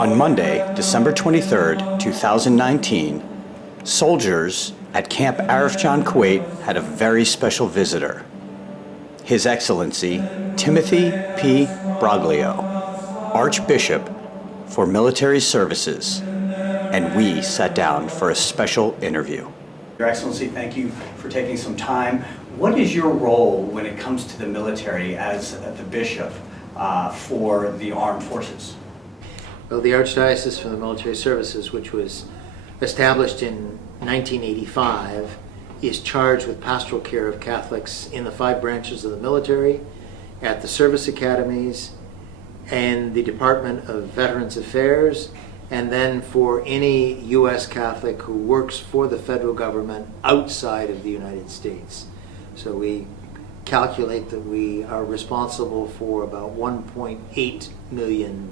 On Monday, December 23rd, 2019, soldiers at Camp Arifjan, Kuwait had a very special visitor. His Excellency, Timothy P. Broglio, Archbishop for Military Services, and we sat down for a special interview. Your Excellency, thank you for taking some time. What is your role when it comes to the military as the bishop for the armed forces? Well, the Archdiocese for the Military Services, which was established in 1985, is charged with pastoral care of Catholics in the 5 branches of the military, at the service academies, and the Department of Veterans Affairs, and then for any U.S. Catholic who works for the federal government outside of the United States. So we calculate that we are responsible for about 1.8 million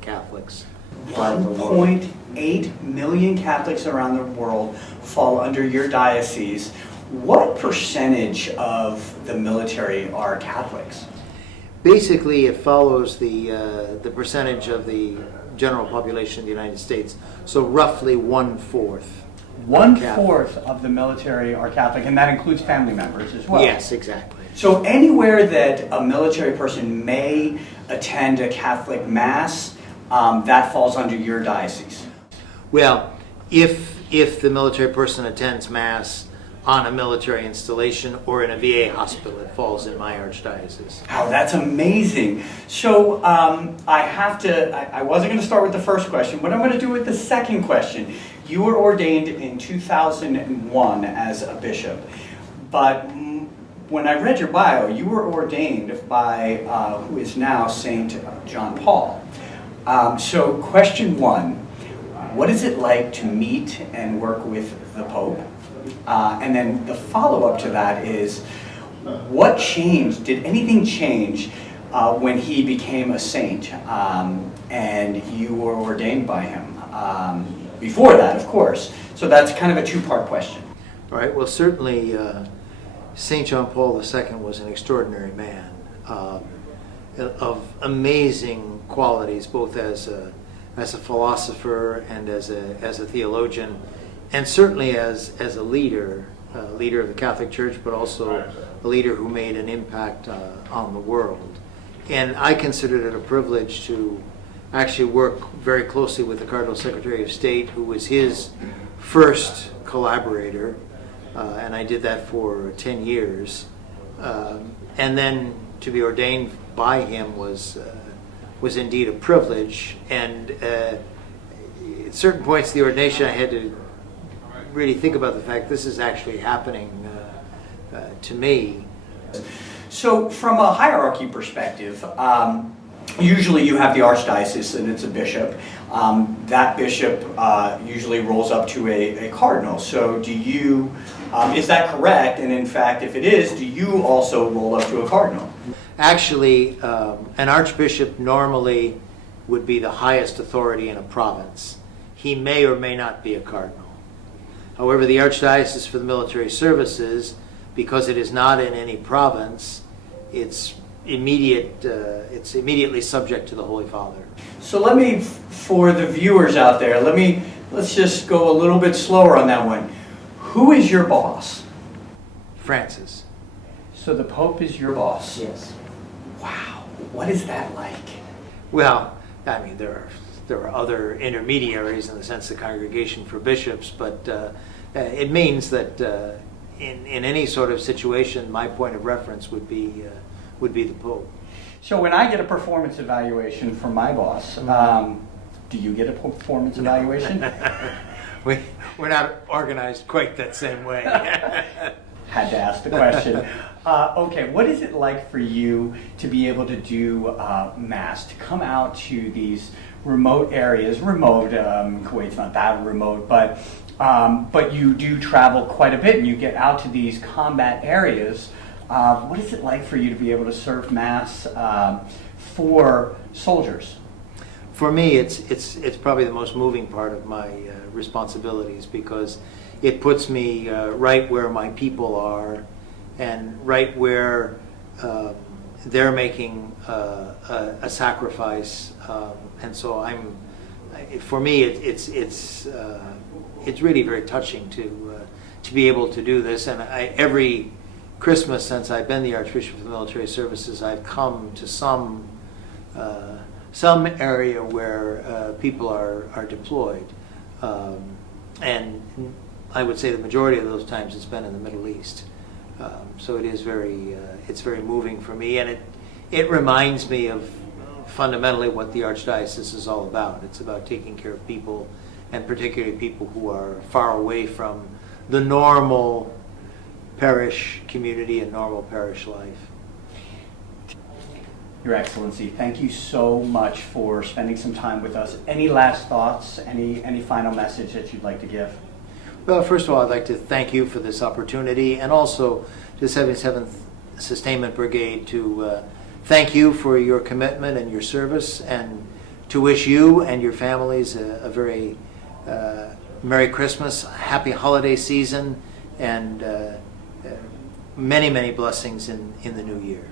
Catholics. 1.8 million Catholics around the world fall under your diocese. What percentage of the military are Catholics? Basically, it follows the percentage of the general population of the United States. So roughly 1/4. 1/4 of the military are Catholic, and that includes family members as well. Yes, exactly. So anywhere that a military person may attend a Catholic Mass, that falls under your diocese. Well, if the military person attends Mass on a military installation or in a VA hospital, it falls in my archdiocese. Wow, that's amazing. So I wasn't going to start with the first question, but I'm going to do with the second question. You were ordained in 2001 as a bishop, but when I read your bio, you were ordained by who is now Saint John Paul. So question 1, what is it like to meet and work with the Pope? And then the follow-up to that is, what changed? Did anything change when he became a saint and you were ordained by him? Before that, of course. So that's kind of a 2-part question. All right, well, certainly St. John Paul II was an extraordinary man of amazing qualities, both as a philosopher and as a theologian, and certainly as a leader of the Catholic Church, but also a leader who made an impact on the world. And I considered it a privilege to actually work very closely with the Cardinal Secretary of State, who was his first collaborator, and I did that for 10 years. And then to be ordained by him was indeed a privilege. And at certain points in the ordination, I had to really think about the fact this is actually happening to me. So from a hierarchy perspective, usually you have the archdiocese and it's a bishop. That bishop usually rolls up to a cardinal. So do you, is that correct? And in fact, if it is, do you also roll up to a cardinal? Actually, an archbishop normally would be the highest authority in a province. He may or may not be a cardinal. However, the Archdiocese for the Military Services, because it is not in any province, it's immediately subject to the Holy Father. So let me, for the viewers out there, let's just go a little bit slower on that one. Who is your boss? Francis. So the Pope is your boss? Yes. Wow, what is that like? Well, I mean, there are other intermediaries in the sense of the Congregation for Bishops, but it means that in any sort of situation, my point of reference would be the Pope. So when I get a performance evaluation from my boss, do you get a performance evaluation? We're not organized quite that same way. Had to ask the question. Okay, what is it like for you to be able to do Mass, to come out to these remote areas? Kuwait's not that remote, but you do travel quite a bit and you get out to these combat areas. What is it like for you to be able to serve Mass for soldiers? For me, it's probably the most moving part of my responsibilities, because it puts me right where my people are, and right where they're making a sacrifice, and so for me, it's really very touching to be able to do this. And every Christmas since I've been the Archbishop of the Military Services, I've come to some area where people are deployed, and I would say the majority of those times it's been in the Middle East. So it is it's very moving for me, and it reminds me of fundamentally what the Archdiocese is all about. It's about taking care of people, and particularly people who are far away from the normal parish community and normal parish life. Your Excellency, thank you so much for spending some time with us. Any last thoughts, any final message that you'd like to give? Well, first of all, I'd like to thank you for this opportunity, and also to 77th Sustainment Brigade to thank you for your commitment and your service, and to wish you and your families a very Merry Christmas, happy holiday season, and many, many blessings in the new year.